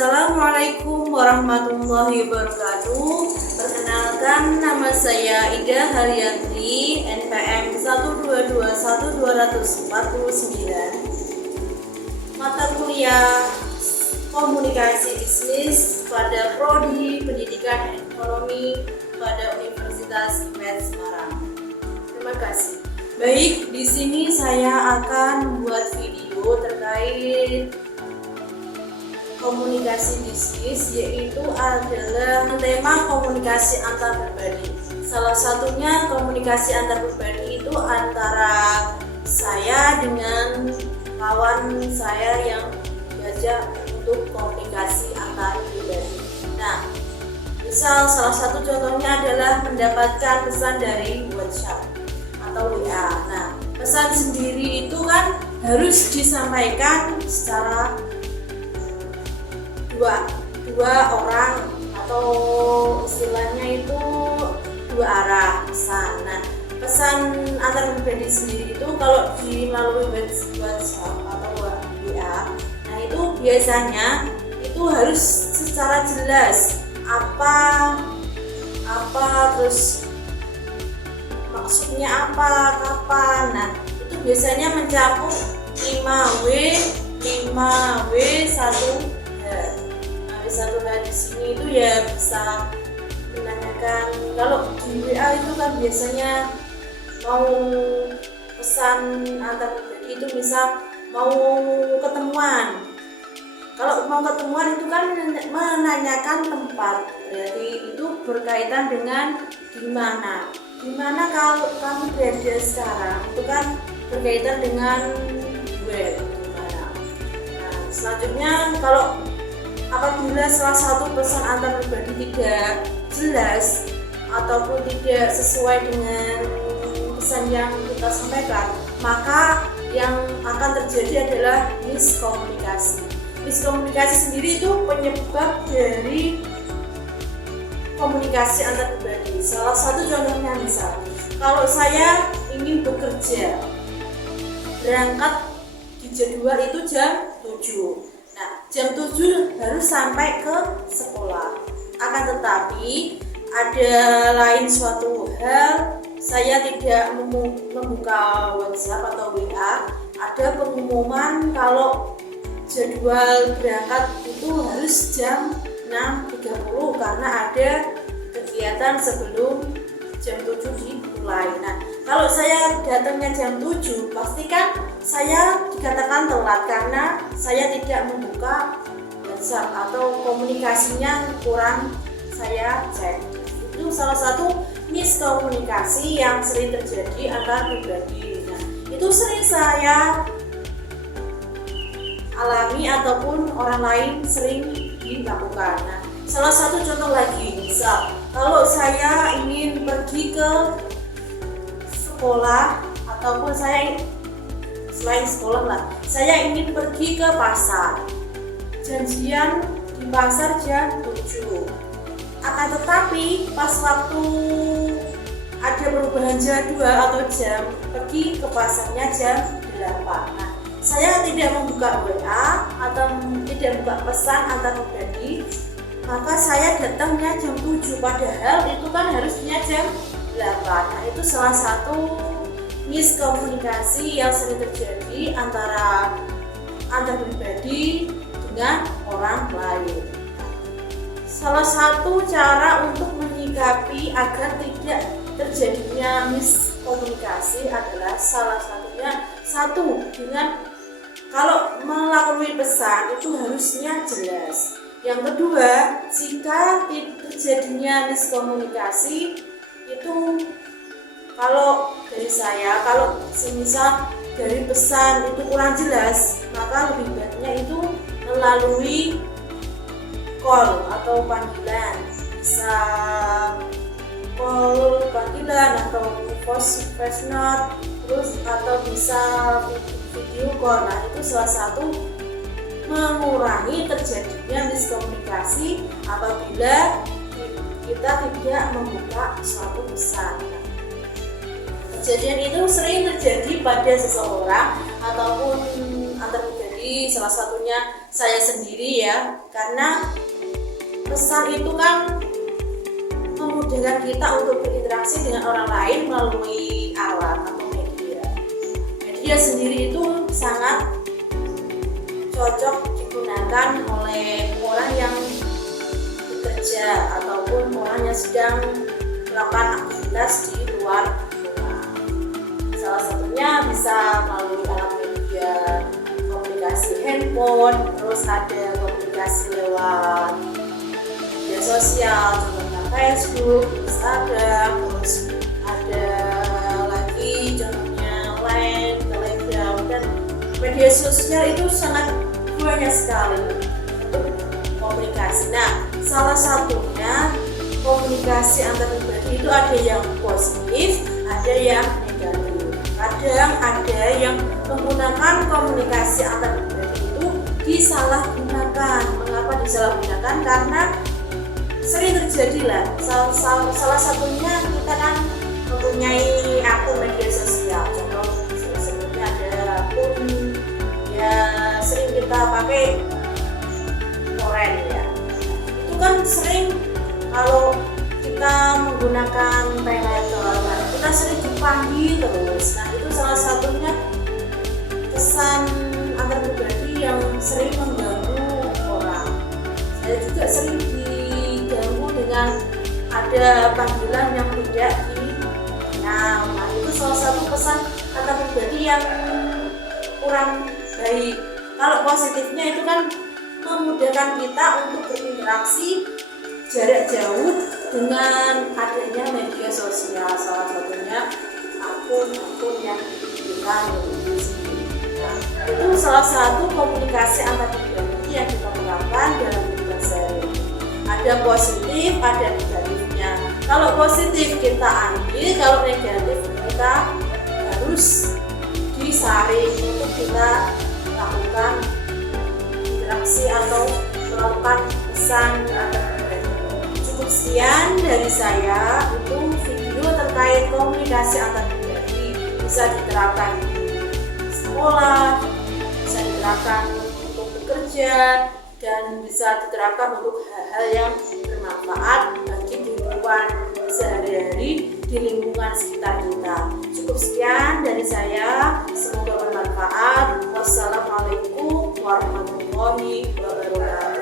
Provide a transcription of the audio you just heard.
Assalamualaikum warahmatullahi wabarakatuh. Perkenalkan, nama saya Ida Haryanti, NPM 1221249. Mata kuliah Komunikasi Bisnis pada Prodi Pendidikan Ekonomi pada Universitas IPS Semarang. Terima kasih. Baik, di sini saya akan membuat video terkait komunikasi bisnis, yaitu adalah tema komunikasi antar pribadi. Salah satunya komunikasi antar pribadi itu antara saya dengan kawan saya yang diajak untuk komunikasi antar pribadi. Nah, misal salah satu contohnya adalah mendapatkan pesan dari WhatsApp atau WA. Nah, pesan sendiri itu kan harus disampaikan secara dua orang, atau istilahnya itu dua arah pesan. Nah, pesan antar pribadi sendiri itu kalau melalui WhatsApp atau WA, nah itu biasanya itu harus secara jelas apa terus maksudnya apa, kapan. Nah, itu biasanya mencakup 5W 1 satu di sini itu ya bisa menanyakan. Kalau di WA itu kan biasanya mau pesan antar pribadi itu misal mau ketemuan. Kalau mau ketemuan itu kan menanyakan tempat, berarti itu berkaitan dengan di mana kalau kamu berada sekarang, itu kan berkaitan dengan where, di mana. Nah, selanjutnya kalau apabila salah satu pesan antar pribadi tidak jelas ataupun tidak sesuai dengan pesan yang kita sampaikan, maka yang akan terjadi adalah miskomunikasi. Miskomunikasi sendiri itu penyebab dari komunikasi antar pribadi. Salah satu contohnya misal, kalau saya ingin bekerja, berangkat di jadwal itu jam 7. Nah, jam 7 harus sampai ke sekolah. Akan tetapi ada lain suatu hal, saya tidak membuka WhatsApp atau WA, ada pengumuman kalau jadwal berangkat itu harus jam 6.30 karena ada kegiatan sebelum jam 7 dimulai. Nah, kalau saya datangnya jam 7, pastikan saya dikatakan telat karena saya tidak membuka WhatsApp atau komunikasinya kurang saya cek. Itu salah satu miskomunikasi yang sering terjadi antar pribadi. Nah, itu sering saya alami ataupun orang lain sering dilakukan. Nah, salah satu contoh lagi, misal kalau saya ingin pergi ke sekolah ataupun selain sekolah lah, saya ingin pergi ke pasar, janjian di pasar jam 7. Akan tetapi pas waktu ada perubahan jadwal atau jam, pergi ke pasarnya jam 8. Nah, saya tidak membuka WA atau tidak membuka pesan antar pribadi, maka saya datangnya jam 7, padahal itu kan harusnya jam 8. Nah, itu salah satu miskomunikasi yang sering terjadi antara antar pribadi dengan orang lain. Salah satu cara untuk menyikapi agar tidak terjadinya miskomunikasi adalah salah satunya dengan kalau melalui pesan itu harusnya jelas. Yang kedua, jika terjadinya miskomunikasi itu, kalau dari saya, kalau semisal dari pesan itu kurang jelas, maka lebih baiknya itu melalui call atau panggilan. Bisa call panggilan atau voice note, terus atau bisa video call. Nah, itu salah satu mengurangi terjadinya miskomunikasi apabila kita tidak membuka suatu pesan. Kejadian itu sering terjadi pada seseorang ataupun antar pribadi pribadi, salah satunya saya sendiri ya, karena pesan itu kan memudahkan kita untuk berinteraksi dengan orang lain melalui alat atau media. Media sendiri itu sangat cocok digunakan oleh orang yang bekerja ataupun orang yang sedang melakukan aktivitas di luar rumah. Salah satunya bisa melalui alat media komunikasi handphone, terus ada komunikasi lewat media sosial, contohnya Facebook, Instagram, terus ada lagi contohnya Line, Telegram, dan media sosial itu sangat banyak sekali untuk komunikasi. Nah, salah satunya komunikasi antar pribadi itu ada yang positif, ada yang negatif. Kadang ada yang menggunakan komunikasi antar pribadi itu disalahgunakan. Mengapa disalahgunakan? Karena sering terjadi lah. Salah satunya kita kan mempunyai akun media sosial. Contoh sebelumnya ada akun ya sering kita pakai Koren ya. Itu kan sering kalau kita menggunakan paylater, kita sering dipanggil terus. Nah itu salah satunya pesan antar pribadi yang sering mengganggu orang. Saya juga sering diganggu dengan ada panggilan yang tidak dikenal. Nah itu salah satu pesan antar pribadi yang kurang baik. Kalau positifnya itu kan memudahkan kita untuk berinteraksi jarak jauh dengan adanya media sosial, salah satunya akun-akun yang kita miliki. Nah, itu salah satu komunikasi antar pribadi yang kita terapkan dalam kehidupan sehari-hari. Ada positif, ada negatifnya. Kalau positif kita ambil, kalau negatif kita harus disaring untuk kita lakukan interaksi atau melakukan pesan antar pribadi. Cukup sekian dari saya. Itu video terkait komunikasi antar pribadi bisa diterapkan di sekolah, bisa diterapkan untuk bekerja, dan bisa diterapkan untuk hal-hal yang bermanfaat bagi kehidupan sehari-hari di lingkungan sekitar kita. Cukup sekian dari saya, semoga bermanfaat. Wassalamualaikum warahmatullahi wabarakatuh.